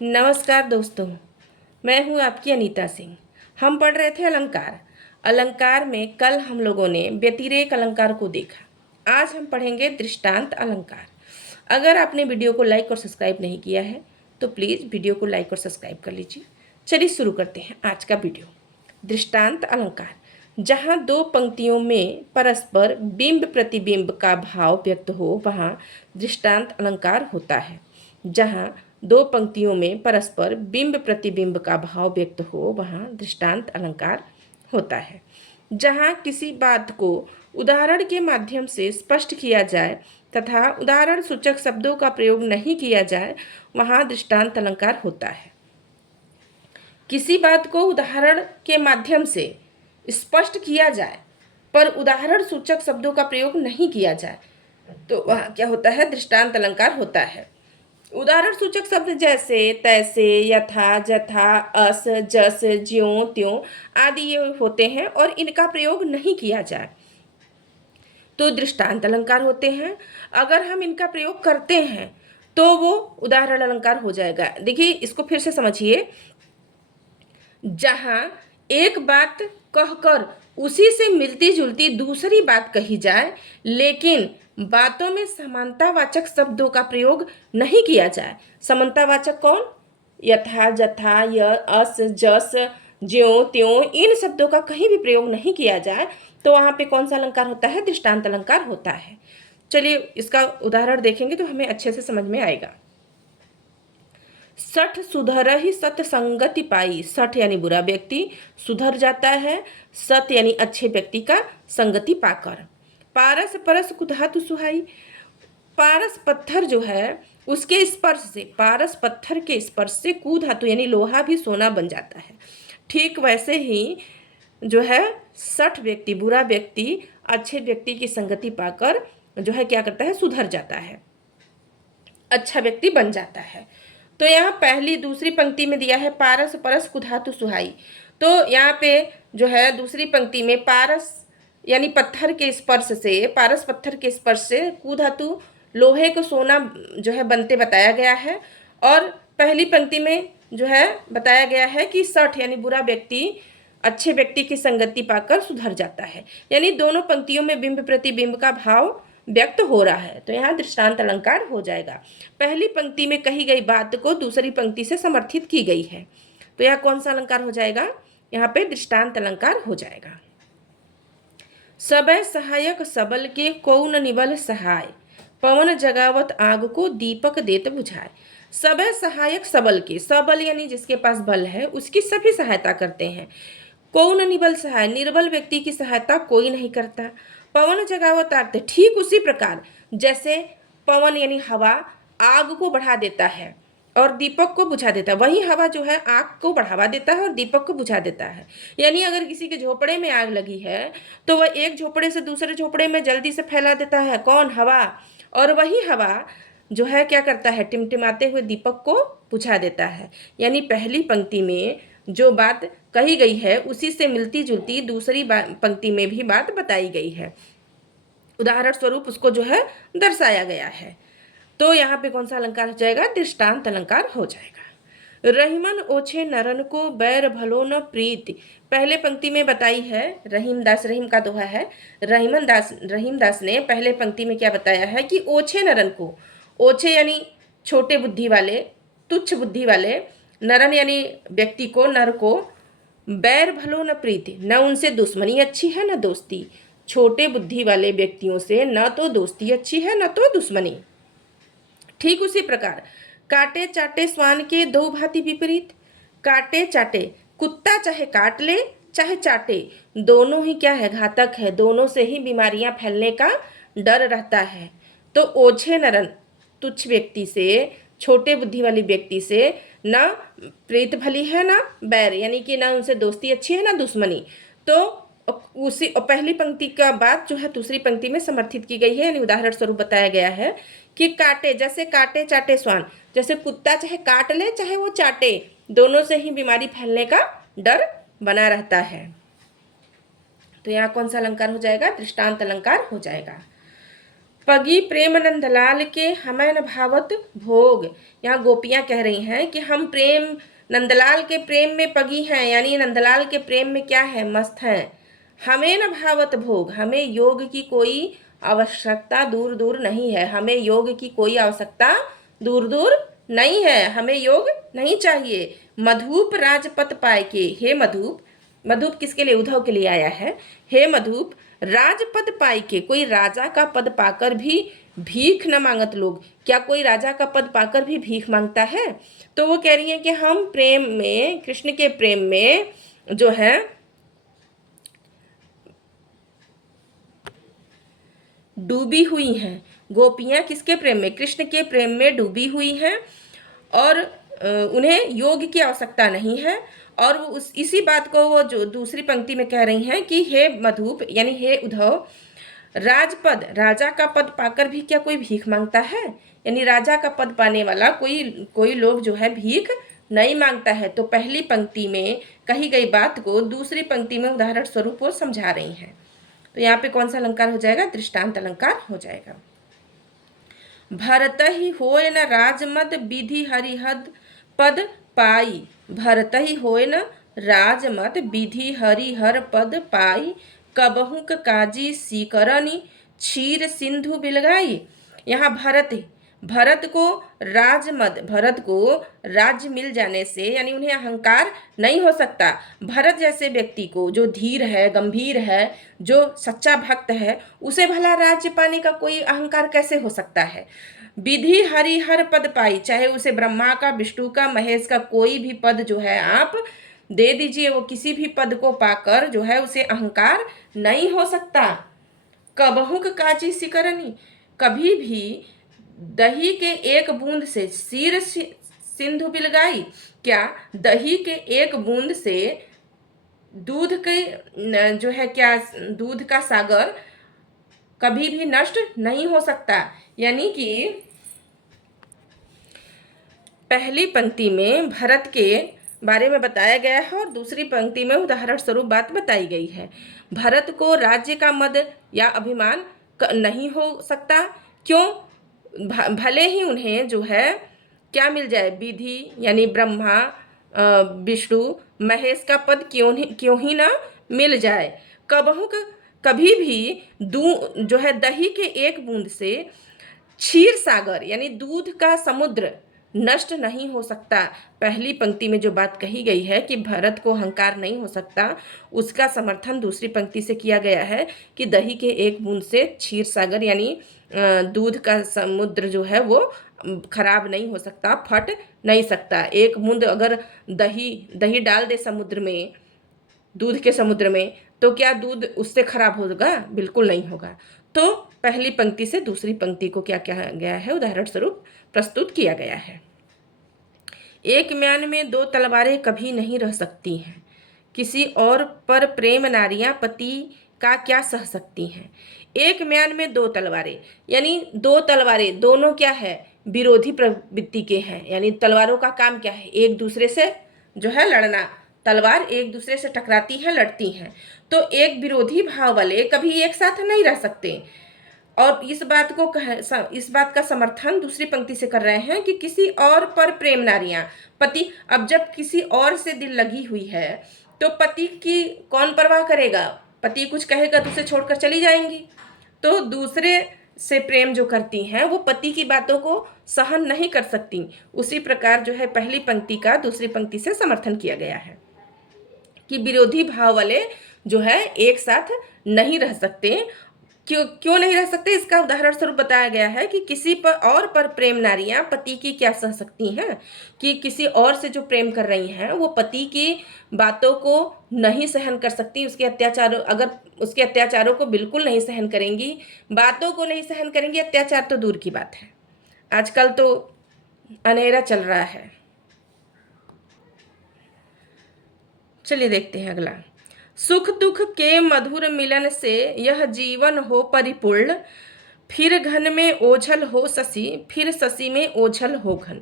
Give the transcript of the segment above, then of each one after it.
नमस्कार दोस्तों, मैं हूँ आपकी अनीता सिंह। हम पढ़ रहे थे अलंकार। अलंकार में कल हम लोगों ने व्यतिरेक अलंकार को देखा। आज हम पढ़ेंगे दृष्टांत अलंकार। अगर आपने वीडियो को लाइक और सब्सक्राइब नहीं किया है तो प्लीज़ वीडियो को लाइक और सब्सक्राइब कर लीजिए। चलिए शुरू करते हैं आज का वीडियो। दृष्टांत अलंकार, जहाँ दो पंक्तियों में परस्पर बिंब प्रतिबिंब का भाव व्यक्त हो वहाँ दृष्टांत अलंकार होता है। जहाँ दो पंक्तियों में परस्पर बिंब प्रतिबिंब का भाव व्यक्त हो वहाँ दृष्टांत अलंकार होता है। जहाँ किसी बात को उदाहरण के माध्यम से स्पष्ट किया जाए तथा उदाहरण सूचक शब्दों का प्रयोग नहीं किया जाए वहाँ दृष्टांत अलंकार होता है। किसी बात को उदाहरण के माध्यम से स्पष्ट किया जाए पर उदाहरण सूचक शब्दों का प्रयोग नहीं किया जाए तो वहाँ क्या होता है? दृष्टांत अलंकार होता है। उदाहरण सूचक शब्द जैसे तैसे, यथा, जथा, अस, जस, ज्यों त्यों आदि ये होते हैं और इनका प्रयोग नहीं किया जाए तो दृष्टांत अलंकार होते हैं। अगर हम इनका प्रयोग करते हैं तो वो उदाहरण अलंकार हो जाएगा। देखिए, इसको फिर से समझिए। जहाँ एक बात कहकर उसी से मिलती जुलती दूसरी बात कही जाए लेकिन बातों में समानतावाचक शब्दों का प्रयोग नहीं किया जाए। समानतावाचक कौन? यथा, जथा, य, अस, जस, ज्यों त्यों इन शब्दों का कहीं भी प्रयोग नहीं किया जाए तो वहाँ पे कौन सा अलंकार होता है? दृष्टांत अलंकार होता है। चलिए इसका उदाहरण देखेंगे तो हमें अच्छे से समझ में आएगा। सठ सुधरहि सत संगति पाई। सठ यानी बुरा व्यक्ति सुधर जाता है, सत यानी अच्छे व्यक्ति का संगति पाकर। पारस परस कुधातु सुहाई। पारस पत्थर जो है उसके स्पर्श से, पारस पत्थर के स्पर्श से कू धातु यानी लोहा भी सोना बन जाता है। ठीक वैसे ही जो है सठ व्यक्ति, बुरा व्यक्ति अच्छे व्यक्ति की संगति पाकर जो है क्या करता है? सुधर जाता है, अच्छा व्यक्ति बन जाता है। तो यहाँ पहली दूसरी पंक्ति में दिया है पारस परस कुधातु सुहाई। तो यहाँ पे जो है दूसरी पंक्ति में पारस यानी पत्थर के स्पर्श से, पारस पत्थर के स्पर्श से कुधातु लोहे को सोना जो है बनते बताया गया है। और पहली पंक्ति में जो है बताया गया है कि सठ यानी बुरा व्यक्ति अच्छे व्यक्ति की संगति पाकर सुधर जाता है। यानी दोनों पंक्तियों में बिंब प्रतिबिंब का भाव व्यक्त हो रहा है तो यहाँ दृष्टांत अलंकार हो जाएगा। पहली पंक्ति में कही गई बात को दूसरी पंक्ति से समर्थित की गई है तो यह कौन सा अलंकार हो जाएगा? यहाँ पे दृष्टांत अलंकार हो जाएगा। सबय सहायक सबल के कौन निबल सहाय। पवन जगावत आग को दीपक देत बुझाए। सबय सहायक सबल के, सबल यानी जिसके पास बल है उसकी सभी सहायता करते हैं। कौन निबल सहाय, निर्बल व्यक्ति की सहायता कोई नहीं करता। पवन जगावत आग, ठीक उसी प्रकार जैसे पवन यानी हवा आग को बढ़ा देता है और दीपक को बुझा देता है, वही हवा जो है आग को बढ़ावा देता है और दीपक को बुझा देता है। यानी अगर किसी के झोपड़े में आग लगी है तो वह एक झोपड़े से दूसरे झोपड़े में जल्दी से फैला देता है। कौन? हवा। और वही हवा जो है क्या करता है? टिमटिमाते हुए दीपक को बुझा देता है। यानी पहली पंक्ति में जो बात कही गई है उसी से मिलती जुलती दूसरी पंक्ति में भी बात बताई गई है, उदाहरण स्वरूप उसको जो है दर्शाया गया है। तो यहाँ पे कौन सा अलंकार हो जाएगा? दृष्टांत अलंकार हो जाएगा। रहीमन ओछे नरन को बैर भलो न प्रीति। पहले पंक्ति में बताई है, रहीम दास, रहीम का दोहा है। रहीम दास ने पहले पंक्ति में क्या बताया है कि ओछे नरन को, ओछे यानी छोटे बुद्धि वाले, तुच्छ बुद्धि वाले, नरन यानी व्यक्ति को, नर को, बैर भलो न प्रीति, न उनसे दुश्मनी अच्छी है न दोस्ती। छोटे बुद्धि वाले व्यक्तियों से न तो दोस्ती अच्छी है न तो दुश्मनी। ठीक उसी प्रकार काटे चाटे स्वान के दो भांति विपरीत। काटे चाटे, कुत्ता चाहे काट ले चाहे चाटे, दोनों ही क्या है? घातक है, दोनों से ही बीमारियां फैलने का डर रहता है। तो ओछे नरन, तुच्छ व्यक्ति से, छोटे बुद्धि वाली व्यक्ति से न प्रीत भली है न बैर, यानी कि ना उनसे दोस्ती अच्छी है ना दुश्मनी। तो उसी पहली पंक्ति का बात जो है दूसरी पंक्ति में समर्थित की गई है। यानी उदाहरण स्वरूप बताया गया है कि काटे, जैसे काटे चाटे स्वान, जैसे कुत्ता चाहे काट ले चाहे वो चाटे, दोनों से ही बीमारी फैलने का डर बना रहता है। तो यहाँ कौन सा अलंकार हो जाएगा? दृष्टांत अलंकार हो जाएगा। पगी प्रेम नंदलाल के हमें न भावत भोग। यहाँ गोपियाँ कह रही हैं कि हम प्रेम नंदलाल के प्रेम में पगी हैं, यानी नंदलाल के प्रेम में क्या है, मस्त हैं। हमें न भावत भोग, हमें योग की कोई आवश्यकता दूर दूर नहीं है, हमें योग की कोई आवश्यकता दूर दूर नहीं है, हमें योग नहीं चाहिए। मधुप राजपद पाए के, हे मधुप, मधुप किसके लिए, उद्धव के लिए आया है। हे मधुप राजपद पाई के, कोई राजा का पद पाकर भी भीख न मांगत लोग। क्या कोई राजा का पद पाकर भी भीख मांगता है। तो वो कह रही है कि हम प्रेम में, कृष्ण के प्रेम में जो है डूबी हुई हैं। गोपियाँ किसके प्रेम में, कृष्ण के प्रेम में डूबी हुई हैं और उन्हें योग की आवश्यकता नहीं है। और वो इसी बात को वो जो दूसरी पंक्ति में कह रही हैं कि हे मधुप, यानी हे उद्धव, राजपद, राजा का पद पाकर भी क्या कोई भीख मांगता है। यानी राजा का पद पाने वाला कोई कोई लोग जो है भीख नहीं मांगता है। तो पहली पंक्ति में कही गई बात को दूसरी पंक्ति में उदाहरण स्वरूप वो समझा रही हैं। तो यहाँ पे कौन सा अलंकार हो जाएगा, दृष्टांत अलंकार हो जाएगा। भरत ही होय न राजमद विधि हरिहद पद पाई। भरत ही होय न राजमद विधि हरिहर पद पाई। कबहुक काजी सीकरनी क्षीर सिंधु बिलगाई। यहाँ भरत को राजमद, भरत को राज्य मिल जाने से यानी उन्हें अहंकार नहीं हो सकता। भरत जैसे व्यक्ति को, जो धीर है, गंभीर है, जो सच्चा भक्त है, उसे भला राज्य पाने का कोई अहंकार कैसे हो सकता है। विधि हरिहर पद पाई, चाहे उसे ब्रह्मा का, विष्णु का, महेश का कोई भी पद जो है आप दे दीजिए, वो किसी भी पद को पाकर जो है उसे अहंकार नहीं हो सकता। कबहुक काजी सिकरनी, कभी भी दही के एक बूंद से क्षीर सिंधु बिलगाई। क्या दही के एक बूंद से दूध के जो है क्या, दूध का सागर कभी भी नष्ट नहीं हो सकता। यानी कि पहली पंक्ति में भरत के बारे में बताया गया है और दूसरी पंक्ति में उदाहरण स्वरूप बात बताई गई है। भरत को राज्य का मद या अभिमान नहीं हो सकता। क्यों, भले ही उन्हें जो है क्या मिल जाए, विधि यानी ब्रह्मा, विष्णु, महेश का पद क्यों ही ना मिल जाए। कभी भी जो है दही के एक बूंद से क्षीर सागर यानी दूध का समुद्र नष्ट नहीं हो सकता। पहली पंक्ति में जो बात कही गई है कि भरत को अहंकार नहीं हो सकता, उसका समर्थन दूसरी पंक्ति से किया गया है कि दही के एक बूंद से क्षीर सागर यानी दूध का समुद्र जो है वो खराब नहीं हो सकता, फट नहीं सकता। एक बूंद अगर दही डाल दे समुद्र में, दूध के समुद्र में, तो क्या दूध उससे खराब होगा, बिल्कुल नहीं होगा। तो पहली पंक्ति से दूसरी पंक्ति को क्या कहा गया है, उदाहरण स्वरूप प्रस्तुत किया गया है। एक म्यान में दो तलवारें कभी नहीं रह सकती हैं, किसी और पर प्रेम नारियां पति का क्या सह सकती हैं। एक म्यान में दो तलवारें, यानी दो तलवारें दोनों क्या है, विरोधी प्रवृत्ति के हैं। यानी तलवारों का काम क्या है, एक दूसरे से जो है लड़ना। तलवार एक दूसरे से टकराती हैं, लड़ती हैं। तो एक विरोधी भाव वाले कभी एक साथ नहीं रह सकते। और इस बात का समर्थन दूसरी पंक्ति से कर रहे हैं कि किसी और पर प्रेम नारियां पति। अब जब किसी और से दिल लगी हुई है तो पति की कौन परवाह करेगा, पति कुछ कहेगा तो उसे छोड़कर चली जाएंगी। तो दूसरे से प्रेम जो करती हैं वो पति की बातों को सहन नहीं कर सकती। उसी प्रकार जो है पहली पंक्ति का दूसरी पंक्ति से समर्थन किया गया है कि विरोधी भाव वाले जो है एक साथ नहीं रह सकते। क्यों नहीं रह सकते, इसका उदाहरण स्वरूप बताया गया है कि किसी पर प्रेम नारियां पति की क्या सह सकती हैं, कि किसी और से जो प्रेम कर रही हैं वो पति की बातों को नहीं सहन कर सकती। अगर उसके अत्याचारों को बिल्कुल नहीं सहन करेंगी, बातों को नहीं सहन करेंगी, अत्याचार तो दूर की बात है, आजकल तो अंधेरा चल रहा है। चलिए देखते हैं अगला। सुख दुख के मधुर मिलन से यह जीवन हो परिपूर्ण, फिर घन में ओझल हो शशि, फिर शशि में ओझल हो घन।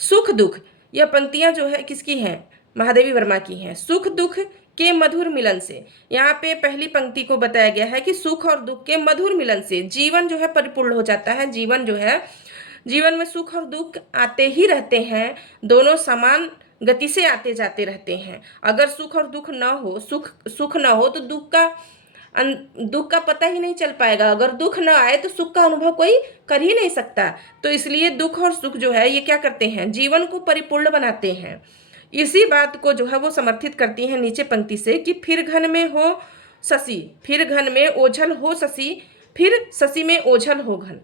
सुख दुख, यह पंक्तियां जो है किसकी हैं, महादेवी वर्मा की हैं। सुख दुख के मधुर मिलन से, यहाँ पे पहली पंक्ति को बताया गया है कि सुख और दुख के मधुर मिलन से जीवन जो है परिपूर्ण हो जाता है। जीवन जो है, जीवन में सुख और दुख आते ही रहते हैं, दोनों समान गति से आते जाते रहते हैं। अगर सुख और दुख ना हो, सुख ना हो तो दुख का पता ही नहीं चल पाएगा। अगर दुख ना आए तो सुख का अनुभव कोई कर ही नहीं सकता। तो इसलिए दुख और सुख जो है ये क्या करते हैं, जीवन को परिपूर्ण बनाते हैं। इसी बात को जो है वो समर्थित करती हैं नीचे पंक्ति से कि फिर घन में हो शशि, फिर घन में ओझल हो शशि, फिर शशि में ओझल हो घन।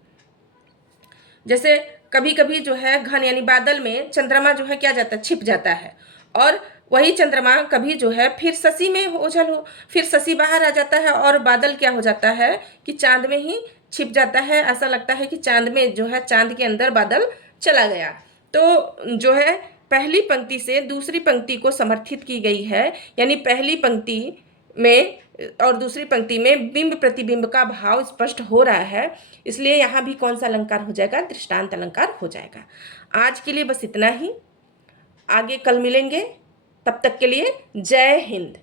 जैसे कभी कभी जो है घन यानी बादल में चंद्रमा जो है क्या जाता है, छिप जाता है, और वही चंद्रमा कभी जो है फिर शशि में ओझल हो, फिर शशि बाहर आ जाता है और बादल क्या हो जाता है कि चांद में ही छिप जाता है। ऐसा लगता है कि चांद में जो है, चांद के अंदर बादल चला गया। तो जो है पहली पंक्ति से दूसरी पंक्ति को समर्थित की गई है, यानी पहली पंक्ति में और दूसरी पंक्ति में बिंब प्रतिबिंब का भाव स्पष्ट हो रहा है। इसलिए यहाँ भी कौन सा अलंकार हो जाएगा, दृष्टांत अलंकार हो जाएगा। आज के लिए बस इतना ही, आगे कल मिलेंगे, तब तक के लिए जय हिंद।